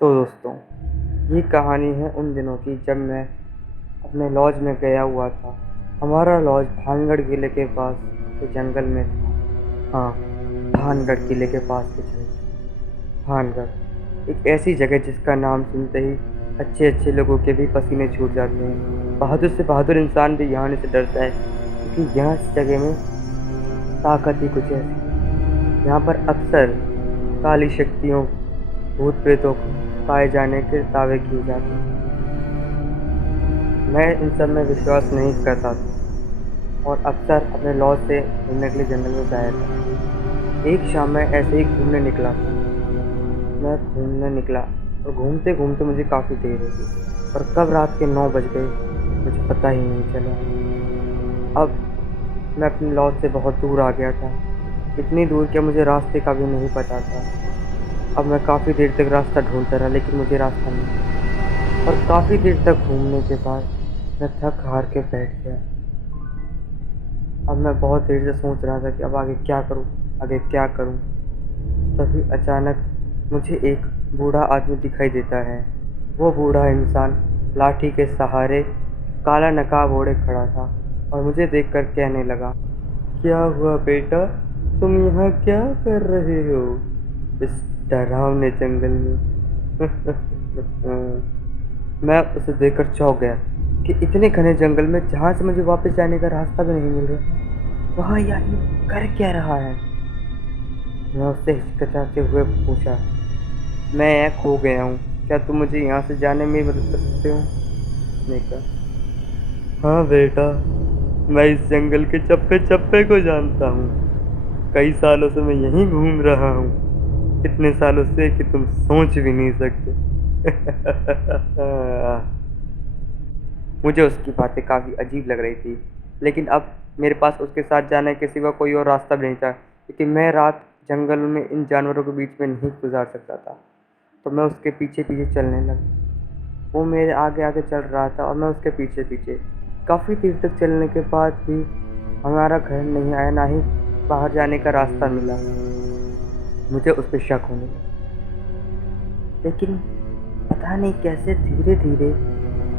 तो दोस्तों, ये कहानी है उन दिनों की जब मैं अपने लॉज में गया हुआ था। हमारा लॉज भानगढ़ किले के पास के जंगल में था। हाँ, भानगढ़ किले के पास के जंगल। भानगढ़ एक ऐसी जगह जिसका नाम सुनते ही अच्छे अच्छे लोगों के भी पसीने छूट जाते हैं। बहादुर से बहादुर इंसान भी यहाँ आने से डरता है, क्योंकि यहाँ इस जगह में ताकत ही कुछ ऐसी है। यहाँ पर अक्सर काली शक्तियों, भूत प्रेतों को पाए जाने के दावे किए जाते हैं। मैं इन सब में विश्वास नहीं करता था और अक्सर अपने लॉज से घूमने के लिए जंगल में जाया था। एक शाम मैं ऐसे ही घूमने निकला था। मैं घूमने निकला और घूमते घूमते मुझे काफ़ी देर हो गई और कब रात के 9 बज गए मुझे पता ही नहीं चला। अब मैं अपने लॉज से बहुत दूर आ गया था, इतनी दूर कि मुझे रास्ते का भी नहीं पता था। अब मैं काफ़ी देर तक रास्ता ढूंढता रहा, लेकिन मुझे रास्ता नहीं मिला और काफ़ी देर तक घूमने के बाद मैं थक हार के बैठ गया। अब मैं बहुत देर से सोच रहा था कि अब आगे क्या करूं, आगे क्या करूं। तभी अचानक मुझे एक बूढ़ा आदमी दिखाई देता है। वो बूढ़ा इंसान लाठी के सहारे काला नकाब ओढ़े खड़ा था और मुझे देखकर कहने लगा, क्या हुआ बेटा, तुम यहाँ क्या कर रहे हो इस डरावने जंगल में? मैं उसे देखकर चौंक गया कि इतने घने जंगल में जहाँ से मुझे वापस जाने का रास्ता भी नहीं मिल रहा, वहाँ ये आदमी कर क्या रहा है? मैं उससे हिचकिचाते हुए पूछा, मैं खो गया हूँ, क्या तुम मुझे यहाँ से जाने में मदद कर सकते हो? उसने कहा, हाँ बेटा, मैं इस जंगल के चप्पे चप्पे को जानता हूँ। कई सालों से मैं यहीं घूम रहा हूँ, इतने सालों से कि तुम सोच भी नहीं सकते। मुझे उसकी बातें काफ़ी अजीब लग रही थी, लेकिन अब मेरे पास उसके साथ जाने के सिवा कोई और रास्ता भी नहीं था, क्योंकि मैं रात जंगल में इन जानवरों के बीच में नहीं गुजार सकता था। तो मैं उसके पीछे पीछे चलने लगा। वो मेरे आगे आगे चल रहा था और मैं उसके पीछे पीछे। काफ़ी देर तक चलने के बाद भी हमारा घर नहीं आया, ना ही बाहर जाने का रास्ता मिला। मुझे उस पर शक होने लगा, लेकिन पता नहीं कैसे धीरे धीरे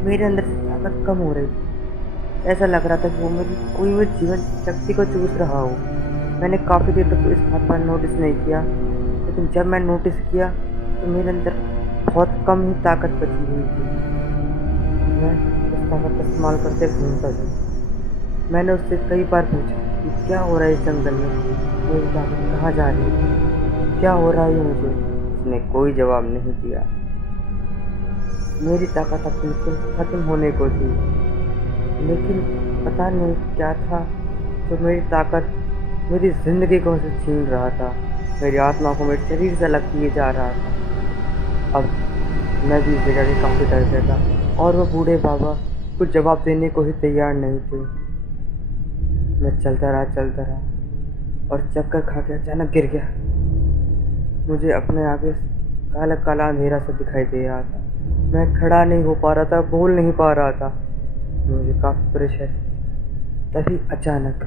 मेरे अंदर से ताकत कम हो रही थी। ऐसा लग रहा था कि वो मेरी जीवन शक्ति को चूस रहा हो। मैंने काफ़ी देर तक तो इस बात पर नोटिस नहीं किया, लेकिन जब मैं नोटिस किया तो मेरे अंदर बहुत कम ही ताकत बची हुई थी। मैं उस ताकत का इस्तेमाल करते घूमता था। मैंने उससे कई बार पूछा कि क्या हो रहा है इस जंगल में, मेरी ताकत कहाँ जा रही है, क्या हो रहा है ये मुझे? उसने कोई जवाब नहीं दिया। मेरी ताकत अब बिल्कुल खत्म होने को थी, लेकिन पता नहीं क्या था जो मेरी ताकत मेरी जिंदगी को मुझसे छीन रहा था। मेरी आत्मा को मेरे शरीर से अलग किए जा रहा था। अब मैं भी इस जगह के काफ़ी डर गया था और वो बूढ़े बाबा कुछ जवाब देने को ही तैयार नहीं थे। मैं चलता रहा और चक्कर खा के अचानक गिर गया। मुझे अपने आगे काला काला अंधेरा सा दिखाई दे रहा था। मैं खड़ा नहीं हो पा रहा था, बोल नहीं पा रहा था। मुझे काफ़ी परेशानी थी। तभी अचानक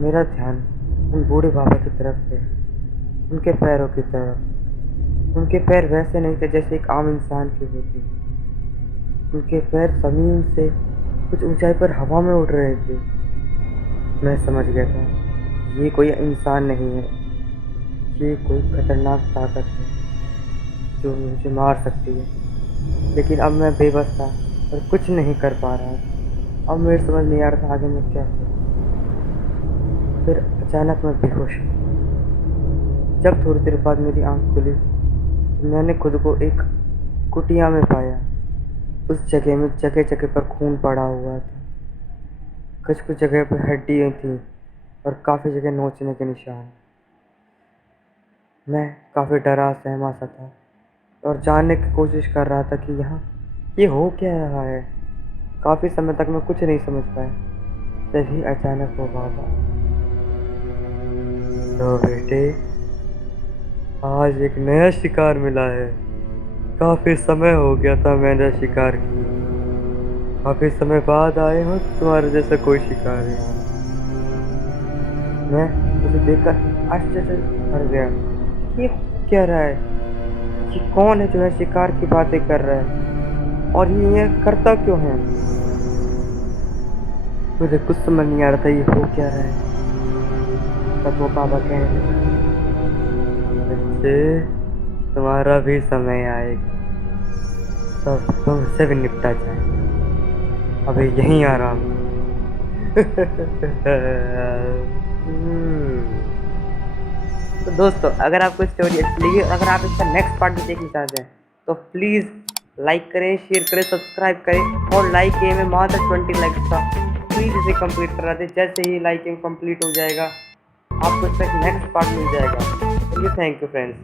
मेरा ध्यान उन बूढ़े बाबा की तरफ गया, उनके पैरों की तरफ। उनके पैर वैसे नहीं थे जैसे एक आम इंसान के होते हैं। उनके पैर ज़मीन से कुछ ऊंचाई पर हवा में उड़ रहे थे। मैं समझ गया था ये कोई इंसान नहीं है, ये कोई खतरनाक ताकत है जो मुझे मार सकती है। लेकिन अब मैं बेबस था और कुछ नहीं कर पा रहा था। अब मेरे समझ नहीं आ रहा था आगे मैं क्या करूं। फिर अचानक मैं बेहोश हो गया। जब थोड़ी देर बाद मेरी आंख खुली तो मैंने खुद को एक कुटिया में पाया। उस जगह में जगह जगह पर खून पड़ा हुआ था। कुछ कुछ जगह पर हड्डियाँ थी और काफ़ी जगह नोचने के निशान। मैं काफ़ी डरा सहमा सा था और जानने की कोशिश कर रहा था कि यहाँ ये हो क्या रहा है। काफ़ी समय तक मैं कुछ नहीं समझ पाया। तभी अचानक वो बाबा, तो बेटे, आज एक नया शिकार मिला है। काफ़ी समय हो गया था मैंने शिकार किए। काफ़ी समय बाद आए हो तुम्हारे जैसा कोई शिकार यहाँ। मैं उसे देखकर आश्चर्य से भर गया। ये क्या रहा है? ये कौन है जो है शिकार की बातें कर रहा है, और ये करता क्यों है? मुझे कुछ समझ नहीं आ रहा था ये हो क्या रहा है। तब वो बाबा कह रहे थे, बच्चे तुम्हारा भी समय आएगा, तब तुमसे भी निपटा जाएगा, अभी यहीं आराम तो दोस्तों, अगर आपको स्टोरी अच्छी लगी और अगर आप इसका नेक्स्ट पार्ट भी देखना चाहते हैं तो प्लीज़ लाइक करें, शेयर करें, सब्सक्राइब करें, और लाइक गेम में मात्र 20 लाइक्स था। प्लीज़ इसे कंप्लीट करा दें। जैसे ही लाइक गेम कंप्लीट हो जाएगा आपको इसका नेक्स्ट पार्ट मिल जाएगा। चलिए, थैंक यू फ्रेंड्स।